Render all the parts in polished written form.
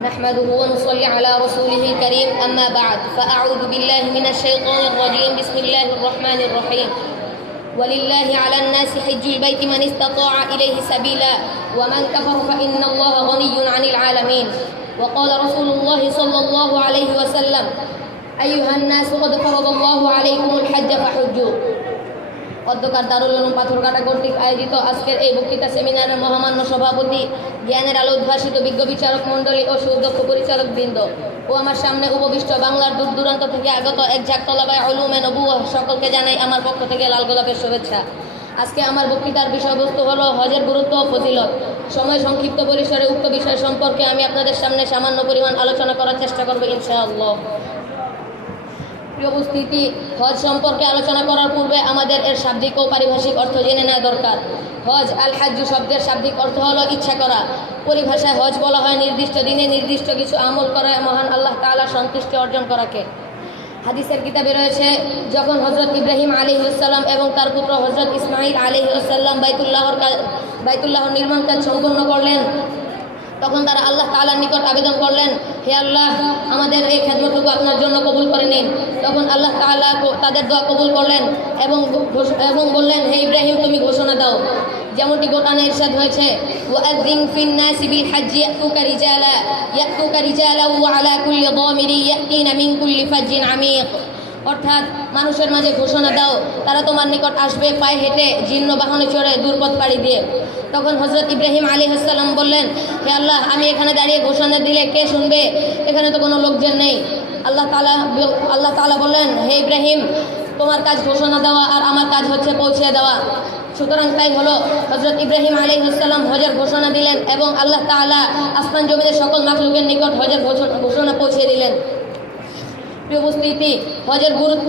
نحمده ونصلي على رسوله الكريم أما بعد فأعوذ بالله من الشيطان الرجيم بسم الله الرحمن الرحيم ولله على الناس حج البيت من استطاع إليه سبيلا ومن كفر فإن الله غني عن العالمين وقال رسول الله صلى الله عليه وسلم أيها الناس قد فرض الله عليكم الحج فحجوا অধ্যকার দারুল উলুম পাথরঘাটা কর্তৃক আয়োজিত আজকের এই বক্তৃতা সেমিনারের মহামান্য সভাপতি, জ্ঞানের আলো উদ্ভাসিত বিজ্ঞ বিচারক মণ্ডলী ও সুদক্ষ পরিচালক বৃন্দ ও আমার সামনে উপবিষ্ট বাংলার দূর দূরান্ত থেকে আগত এক ঝাঁক তলাবায়ে উলুমে নবুওয়াহ সকলকে জানাই আমার পক্ষ থেকে লাল গোলাপের শুভেচ্ছা। আজকে আমার বক্তৃতার বিষয়বস্তু হলো হজের গুরুত্ব ও ফজিলত। সময় সংক্ষিপ্ত পরিসরে উক্ত বিষয় সম্পর্কে আমি আপনাদের সামনে সামান্য পরিমাণ আলোচনা করার চেষ্টা করব ইনশাআল্লাহ। উপস্থিতি, হজ সম্পর্কে আলোচনা করার পূর্বে আমাদের এর শাব্দিক ও পারিভাষিক অর্থ জেনে নেওয়া দরকার। হজ আল হাজ্জু শব্দের শাব্দিক অর্থ হলো ইচ্ছা করা। পরিভাষায় হজ বলা হয় নির্দিষ্ট দিনে নির্দিষ্ট কিছু আমল করা মহান আল্লাহ তাআলার সন্তুষ্টি অর্জন করাকে। হাদিসের কিতাবে রয়েছে, যখন হযরত ইব্রাহিম আলাইহিস সালাম এবং তার পুত্র হযরত ইসমাঈল আলাইহিস সালাম বাইতুল্লাহর নির্মাণ কাজ সম্পন্ন করলেন, তখন তারা আল্লাহ তাআলার নিকট আবেদন করলেন, হে আল্লাহ, আমাদের এই খেদমতটুকু আপনার জন্য কবুল করে নিন। তখন আল্লাহ তাআলা তাদের দোয়া কবুল করলেন এবং বললেন, হে ইব্রাহিম, তুমি ঘোষণা দাও। যেমনটি কোরআনে ইরশাদ হয়েছে, ওয়াআযিন ফিন নাসি বিল হাজ্জি ইয়াতুকা রিজালা ওয়া আলা কুল্লি দামিরি ইয়াতিনা মিন কুল্লি ফাজ্জিন আমিক। অর্থাৎ মানুষের মাঝে ঘোষণা দাও, তারা তোমার নিকট আসবে পায়ে হেঁটে, জিন্ন বাহনে চড়ে, দূরপথ পাড়ি দিয়ে। তখন হযরত ইব্রাহিম আলাইহিস সালাম বললেন, হে আল্লাহ, আমি এখানে দাঁড়িয়ে ঘোষণা দিলে কে শুনবে? এখানে তো কোনো লোকজন নেই। আল্লাহ তাআলা বললেন, হে ইব্রাহিম, তোমার কাজ ঘোষণা দেওয়া আর আমার কাজ হচ্ছে পৌঁছে দেওয়া। সুতরাং তাই হলো, হযরত ইব্রাহিম আলাইহিস সালাম হজের ঘোষণা দিলেন এবং আল্লাহ তাআলা আসমান জমিনের সকল মাখলুকের নিকট হজের ঘোষণা পৌঁছে দিলেন। প্রিয় উপস্থিতি, হজের গুরুত্ব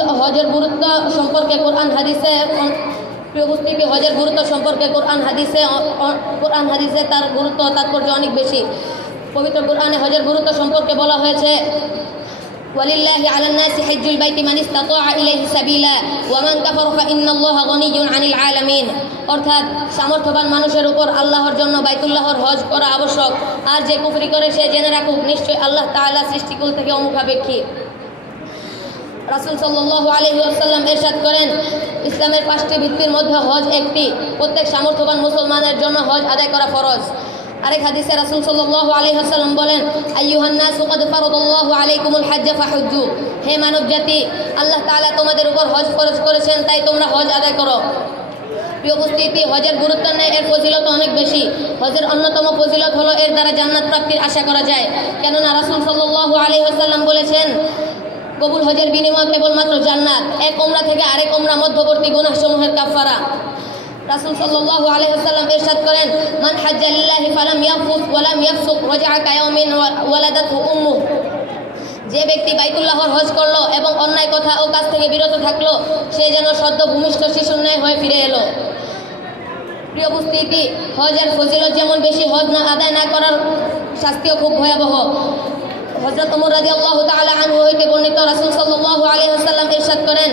সম্পর্কে কোরআন হাদিসে তার গুরুত্ব তাৎপর্য অনেক বেশি। পবিত্র কোরআনে হজের গুরুত্ব সম্পর্কে বলা হয়েছে, ওয়ালিল্লাহি আলান নাসি হিজ্জুল বাইতি মান ইসতাতাআ ইলাইহি সাবিলা ওয়া মান কাফারা ফাইন্নাল্লাহা গনিয়্যুন আনিল আলামিন। অর্থাৎ সামর্থ্যবান মানুষের উপর আল্লাহর জন্য বাইতুল্লাহর হজ করা আবশ্যক, আর যে কুফরি করে সে জেনে রাখুক, নিশ্চয় আল্লাহ তাআলা সৃষ্টিকুল থেকে অমুখাপেক্ষী। রাসূল সাল্লাল্লাহু আলাইহি ওয়াসাল্লাম ইরশাদ করেন, ইসলামের 5টি ভিত্তির মধ্যে হজ একটি। প্রত্যেক সামর্থ্যবান মুসলমানের জন্য হজ আদায় করা ফরজ। আরেক হাদিসে রাসূল সাল্লাল্লাহু আলাইহি ওয়াসাল্লাম বলেন, আইয়ুহান নাসু ক্বাদ ফারাদাল্লাহু আলাইকুমুল হাজ্জ ফাহুজ্জু। হে মানব জাতি, আল্লাহ তাআলা তোমাদের উপর হজ ফরজ করেছেন, তাই তোমরা হজ আদায় করো। প্রিয় উপস্থিতি, হজের গুরুত্ব নেই, এর ফজিলত অনেক বেশি। হজের অন্যতম ফজিলত হলো এর দ্বারা জান্নাত প্রাপ্তির আশা করা যায়। কেননা রাসূল সাল্লাল্লাহু আলাইহি ওয়াসাল্লাম বলেছেন, কবুল হজের বিনিময় কেবলমাত্র জান্নাত। এক উমরা থেকে আরেক উমরা মধ্যবর্তী গুনাহসমূহের কাফারা। রাসূল সাল্লাল্লাহু আলাইহি ওয়াসাল্লাম ইরশাদ করেন, মান হাজ্জা লিল্লাহি ফালাম ইয়াফুস ওয়া লাম ইয়াফসুক রাজা'a কায়াউমিন ওয়ালাদাতহু উম্মুহ। যে ব্যক্তি বাইতুল্লাহর হজ করলো এবং অন্যায় কথা ও কাজ থেকে বিরত থাকলো, সে যেন সদ্য ভূমিষ্ঠ শিশুর ন্যায় হয়ে ফিরে এলো। প্রিয় উপস্থিতি, হজের ফজিলত যেমন বেশি, হজ না আদায় না করার শাস্তিও খুব ভয়াবহ। হযরত ওমর রাদিয়াল্লাহু তাআলা আনহু হইতে বর্ণিত, রাসূল সাল্লাল্লাহু আলাইহি ওয়াসাল্লাম ইরশাদ করেন,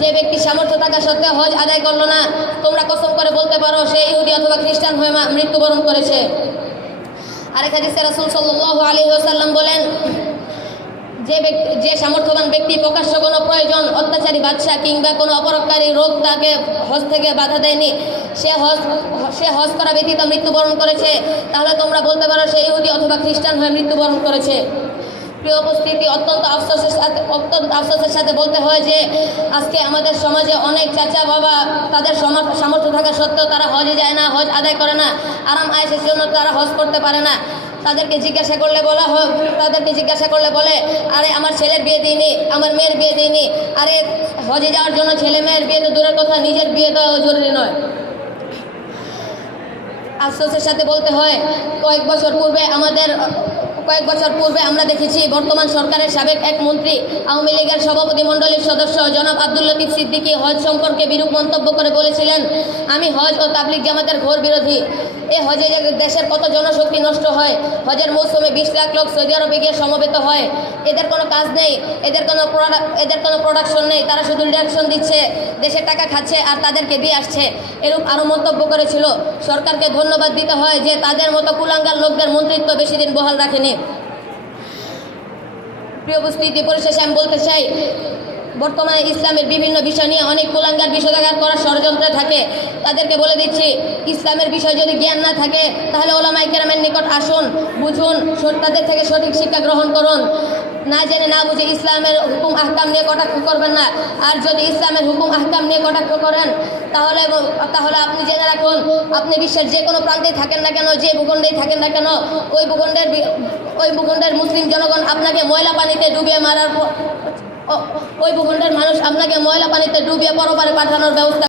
যে ব্যক্তি সামর্থ্য থাকা সত্ত্বেও হজ আদায় করলো না, তোমরা কসম করে বলতে পারো সে ইহুদি অথবা খ্রিস্টান হয়ে মৃত্যুবরণ করেছে। আরেক হাদিসে রাসূল সাল্লাল্লাহু আলাইহি ওয়াসাল্লাম বলেন, যে সামর্থ্যবান ব্যক্তি প্রকাশ্য কোনো প্রয়োজন, অত্যাচারী বাদশা কিংবা কোনো অপরাধকারী রোগ তাকে হজ থেকে বাধা দেয়নি, সে হজ করা ব্যতীত মৃত্যুবরণ করেছে, তাহলে তোমরা বলতে পারো সে ইহুদি অথবা খ্রিস্টান হয়ে মৃত্যুবরণ করেছে। প্রিয় উপস্থিতি, অত্যন্ত আফসোসের সাথে বলতে হয় যে আজকে আমাদের সমাজে অনেক চাচা বাবা তাদের সামর্থ্য থাকা সত্ত্বেও তারা হজে যায় না, হজ আদায় করে না। আরাম আয়েশের জন্য তারা হজ করতে পারে না। তাদেরকে জিজ্ঞাসা করলে বলে, আরে আমার ছেলের বিয়ে দিইনি, আমার মেয়ের বিয়ে দিইনি। আরে হজে যাওয়ার জন্য ছেলে মেয়ের বিয়ে তো দূরের কথা, নিজের বিয়ে তো জরুরি নয়। আফসোসের সাথে বলতে হয়, কয়েক বছর পূর্বে আমরা দেখেছি বর্তমান সরকারের সাবেক এক মন্ত্রী, আওয়ামী লীগের সভাপতি মণ্ডলীর সদস্য জনাব আব্দুল লতিফ সিদ্দিকী হজ সম্পর্কে বিরূপ মন্তব্য করে বলেছিলেন, আমি হজ ও তাবলিগ জামাতের ঘোর বিরোধী। এ হজে দেশের কত জনশক্তি নষ্ট হয়। হজের মৌসুমে 20 লাখ লোক সৌদি আরবে গিয়ে সমবেত হয়। এদের কোনো কাজ নেই, এদের কোনো প্রোডাকশন নেই, তারা শুধু ডিরেকশন দিচ্ছে, দেশের টাকা খাচ্ছে আর তাদেরকে দিয়ে আসছে। এরূপ আরও মন্তব্য করেছিল। সরকারকে ধন্যবাদ দিতে হয় যে তাদের মতো কুলাঙ্গার লোকদের মন্ত্রিত্ব বেশি দিন বহাল রাখেনি। প্রিয় উপস্থিতি, পরিশেষে আমি বলতে চাই, বর্তমানে ইসলামের বিভিন্ন বিষয় নিয়ে অনেক কুলাঙ্গার বিষোদাগার করার ষড়যন্ত্রে থাকে। তাদেরকে বলে দিচ্ছি, ইসলামের বিষয় যদি জ্ঞান না থাকে তাহলে ওলামায়ে কেরামের নিকট আসুন, বুঝুন, তাদের থেকে সঠিক শিক্ষা গ্রহণ করুন। না জেনে না বুঝে ইসলামের হুকুম আহকাম নিয়ে কটাক্ষ করবেন না। আর যদি ইসলামের হুকুম আহকাম নিয়ে কটাক্ষ করেন তাহলে আপনি জেনে রাখুন, আপনি বিশ্বের যে কোনো প্রান্তেই থাকেন না কেন, যে ভূখণ্ডেই থাকেন না কেন, ওই ভূখণ্ডের মুসলিম জনগণ আপনাকে ময়লা পানিতে ডুবিয়ে মারার ওই ভূখণ্ডের মানুষ আপনাকে ময়লা পানিতে ডুবিয়ে পরপারে পাঠানোর ব্যবস্থা